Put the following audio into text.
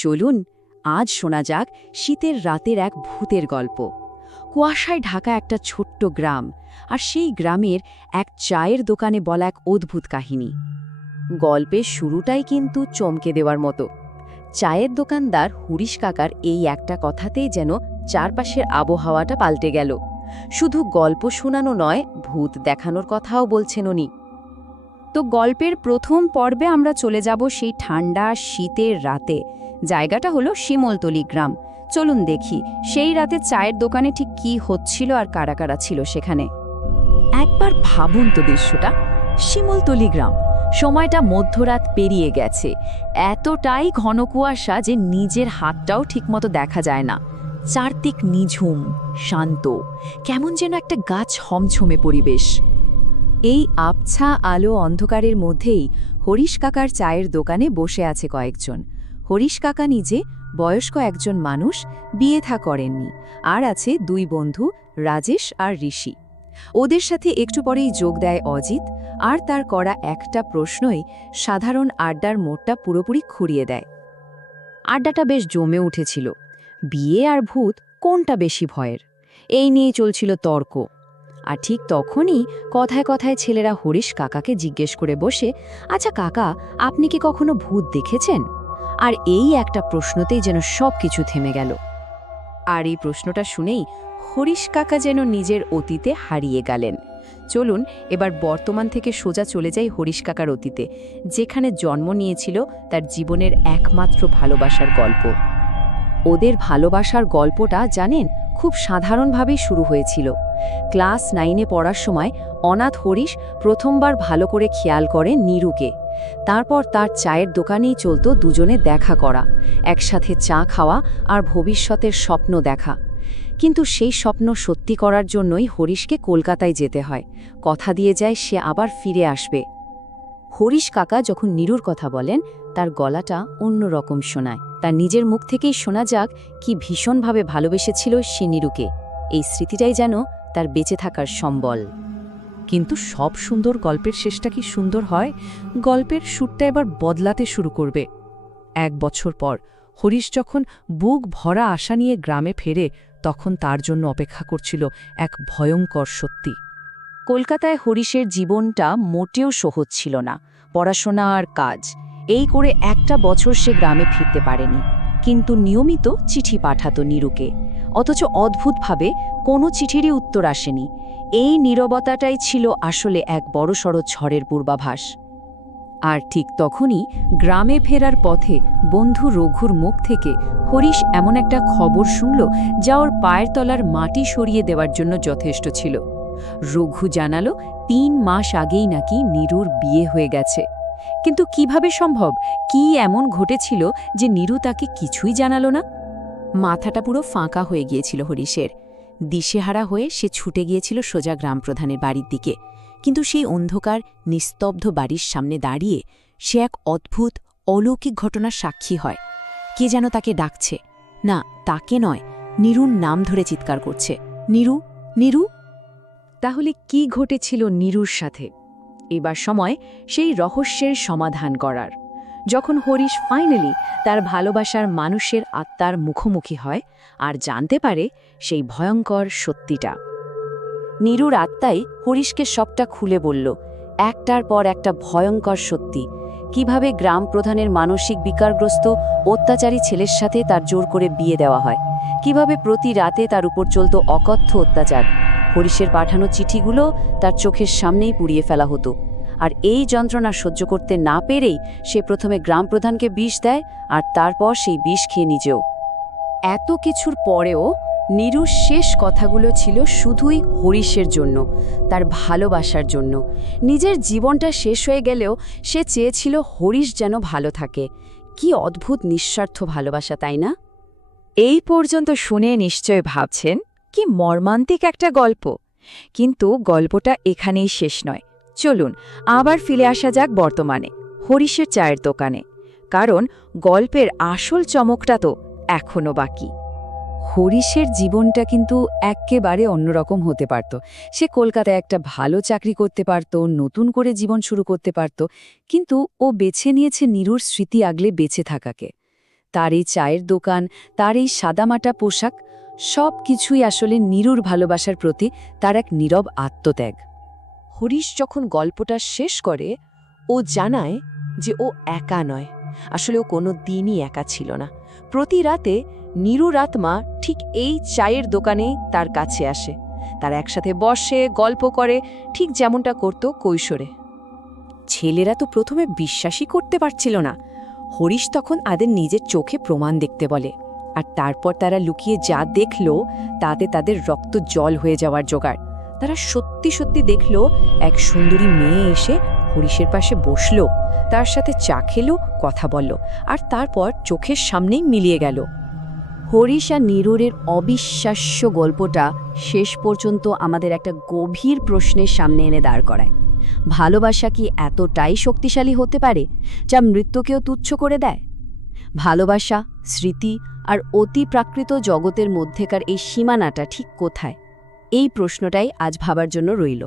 চলুন আজ শোনা যাক শীতের রাতের এক ভূতের গল্প। কুয়াশায় ঢাকা একটা ছোট্ট গ্রাম, আর সেই গ্রামের এক চায়ের দোকানে বলা এক অদ্ভুত কাহিনী। গল্পের শুরুটাই কিন্তু চমকে দেওয়ার মতো। চায়ের দোকানদার হরিশ কাকার এই একটা কথাতেই যেন চারপাশের আবহাওয়াটা পাল্টে গেল। শুধু গল্প শোনানো নয়, ভূত দেখানোর কথাও বলছেন উনি। তো গল্পের প্রথম পর্বে আমরা চলে যাব সেই ঠান্ডা শীতের রাতে। জায়গাটা হলো শিমলতলি গ্রাম। চলুন দেখি সেই রাতে চায়ের দোকানে ঠিক কী হচ্ছিল আর কারা কারা ছিল সেখানে। একবার ভাবুন তো দৃশ্যটা। শিমলতলি গ্রাম, সময়টা মধ্যরাত পেরিয়ে গেছে, এতটাই ঘন কুয়াশা যে নিজের হাতটাও ঠিকমতো দেখা যায় না। চারদিক নিঝুম, শান্ত, কেমন যেন একটা গাছ হমছমে পরিবেশ। এই আবছা আলো অন্ধকারের মধ্যেই হরিশ কাকার চায়ের দোকানে বসে আছে কয়েকজন। হরিশ কাকা নিজে বয়স্ক একজন মানুষ, বিয়ে থা করেননি, আর আছে দুই বন্ধু রাজেশ আর ঋষি। ওদের সাথে একটু পরেই যোগ দেয় অজিত, আর তার করা একটা প্রশ্নই সাধারণ আড্ডার মোড়টা পুরোপুরি খুঁড়িয়ে দেয়। আড্ডাটা বেশ জমে উঠেছিল। বিয়ে আর ভূত কোনটা বেশি ভয়ের, এই নিয়েই চলছিল তর্ক। আর ঠিক তখনই কথায় কথায় ছেলেরা হরিশ কাকাকে জিজ্ঞেস করে বসে, আচ্ছা কাকা, আপনি কি কখনো ভূত দেখেছেন? আর এই একটা প্রশ্নতেই যেন সব কিছু থেমে গেল। আর এই প্রশ্নটা শুনেই হরিশ কাকা যেন নিজের অতীতে হারিয়ে গেলেন। চলুন এবার বর্তমান থেকে সোজা চলে যাই হরিশ কাকার অতীতে, যেখানে জন্ম নিয়েছিল তার জীবনের একমাত্র ভালোবাসার গল্প। ওদের ভালোবাসার গল্পটা জানেন, খুব সাধারণভাবেই শুরু হয়েছিল। ক্লাস 9-এ পড়ার সময় অনাথ হরিশ প্রথমবার ভালো করে খেয়াল করে নীরুকে। তারপর তার চায়ের দোকানেই চলত দুজনে দেখা করা, একসাথে চা খাওয়া আর ভবিষ্যতের স্বপ্ন দেখা। কিন্তু সেই স্বপ্ন সত্যি করার জন্যই হরিশকে কলকাতায় যেতে হয়। কথা দিয়ে যায় সে আবার ফিরে আসবে। হরিশ কাকা যখন নীরুর কথা বলেন, তার গলাটা অন্যরকম শোনায়। তার নিজের মুখ থেকেই শোনা যাক কি ভীষণভাবে ভালোবেসেছিল সে নীরুকে। এই স্মৃতিটাই যেন তার বেঁচে থাকার সম্বল। কিন্তু সব সুন্দর গল্পের শেষটা কি সুন্দর হয়? গল্পের সুরটা এবার বদলাতে শুরু করবে। 1 বছর পর হরিশ যখন বুক ভরা আশা নিয়ে গ্রামে ফেরে, তখন তার জন্য অপেক্ষা করছিল এক ভয়ঙ্কর সত্যি। কলকাতায় হরিশের জীবনটা মোটেও সহজ ছিল না। পড়াশোনা আর কাজ এই করে একটা বছর সে গ্রামে ফিরতে পারেনি, কিন্তু নিয়মিত চিঠি পাঠাতো নীরুকে। অথচ অদ্ভুতভাবে কোনো চিঠিরই উত্তর আসেনি। এই নীরবতাটাই ছিল আসলে এক বড়সড় ঝড়ের পূর্বাভাস। আর ঠিক তখনই গ্রামে ফেরার পথে বন্ধু রঘুর মুখ থেকে হরিশ এমন একটা খবর শুনল যা ওর পায়ের তলার মাটি সরিয়ে দেওয়ার জন্য যথেষ্ট ছিল। রঘু জানালো 3 মাস আগেই নাকি নীরুর বিয়ে হয়ে গেছে। কিন্তু কিভাবে সম্ভব? কি এমন ঘটেছিল যে নীরু তাকে কিছুই জানালো না? মাথাটা পুরো ফাঁকা হয়ে গিয়েছিল হরিশের। দিশেহারা হয়ে সে ছুটে গিয়েছিল সোজা গ্রামপ্রধানের বাড়ির দিকে। কিন্তু সেই অন্ধকার নিস্তব্ধ বাড়ির সামনে দাঁড়িয়ে সে এক অদ্ভুত অলৌকিক ঘটনার সাক্ষী হয়। কে যেন তাকে ডাকছে। না, তাকে নয়, নীরুর নাম ধরে চিৎকার করছে, নীরু, নীরু। তাহলে কি ঘটেছিল নীরুর সাথে? এবার সময় সেই রহস্যের সমাধান করার। যখন হরিশ ফাইনালি তার ভালোবাসার মানুষের আত্মার মুখোমুখি হয় আর জানতে পারে সেই ভয়ঙ্কর সত্যিটা। নীরুর আত্মাই হরিশকে সবটা খুলে বলল, একটার পর একটা ভয়ঙ্কর সত্যি। কিভাবে গ্রাম প্রধানের মানসিক বিকারগ্রস্ত অত্যাচারী ছেলের সাথে তার জোর করে বিয়ে দেওয়া হয়, কিভাবে প্রতি রাতে তার উপর চলত অকথ্য অত্যাচার। হরিশের পাঠানো চিঠিগুলো তার চোখের সামনেই পুড়িয়ে ফেলা হতো। আর এই যন্ত্রণা সহ্য করতে না পেরেই সে প্রথমে গ্রাম প্রধানকে বিষ দেয়, আর তারপর সেই বিষ খেয়ে নিজেও। এত কিছুর পরেও নীরুর শেষ কথাগুলো ছিল শুধুই হরিশের জন্য, তার ভালোবাসার জন্য। নিজের জীবনটা শেষ হয়ে গেলেও সে চেয়েছিল হরিশ যেন ভালো থাকে। কি অদ্ভুত নিঃস্বার্থ ভালোবাসা, তাই না? এই পর্যন্ত শুনে নিশ্চয় ভাবছেন কি মর্মান্তিক একটা গল্প। কিন্তু গল্পটা এখানেই শেষ নয়। চলুন আবার ফিরে আসা যাক বর্তমানে, হরিশের চায়ের দোকানে। কারণ গল্পের আসল চমকটা তো এখনো বাকি। হরিশের জীবনটা কিন্তু একেবারে অন্যরকম হতে পারত। সে কলকাতায় একটা ভালো চাকরি করতে পারত, নতুন করে জীবন শুরু করতে পারত, কিন্তু ও বেছে নিয়েছে নীরুর স্মৃতি আগলে বেঁচে থাকাকে। তার এই চায়ের দোকান, তার এই সাদামাটা পোশাক, সব কিছুই আসলে নীরুর ভালোবাসার প্রতি তার এক নীরব আত্মত্যাগ। হরিশ যখন গল্পটা শেষ করে, ও জানায় যে ও একা নয়, আসলে ও কোনো দিনই একা ছিল না। প্রতি রাতে নীরুর আত্মা ঠিক এই চায়ের দোকানেই তার কাছে আসে, তারা একসাথে বসে গল্প করে, ঠিক যেমনটা করত কৈশোরে। ছেলেরা তো প্রথমে বিশ্বাসই করতে পারছিল না। হরিশ তখন তাদের নিজের চোখে প্রমাণ দেখতে বলে, আর তারপর তারা লুকিয়ে যা দেখল তাতে তাদের রক্ত জল হয়ে যাওয়ার জোগাড়। তারা সত্যি সত্যি দেখল এক সুন্দরী মেয়ে এসে হরিশের পাশে বসল, তার সাথে চা খেলো, কথা বলল, আর তারপর চোখের সামনেই মিলিয়ে গেল। হরিশ আর নীরুরের অবিশ্বাস্য গল্পটা শেষ পর্যন্ত আমাদের একটা গভীর প্রশ্নের সামনে এনে দাঁড় করায়। ভালোবাসা কি এতটাই শক্তিশালী হতে পারে যা মৃত্যুকেও তুচ্ছ করে দেয়? ভালোবাসা, স্মৃতি আর অতি প্রাকৃত জগতের মধ্যেকার এই সীমানাটা ঠিক কোথায়? এই প্রশ্নটাই আজ ভাবার জন্য রইল।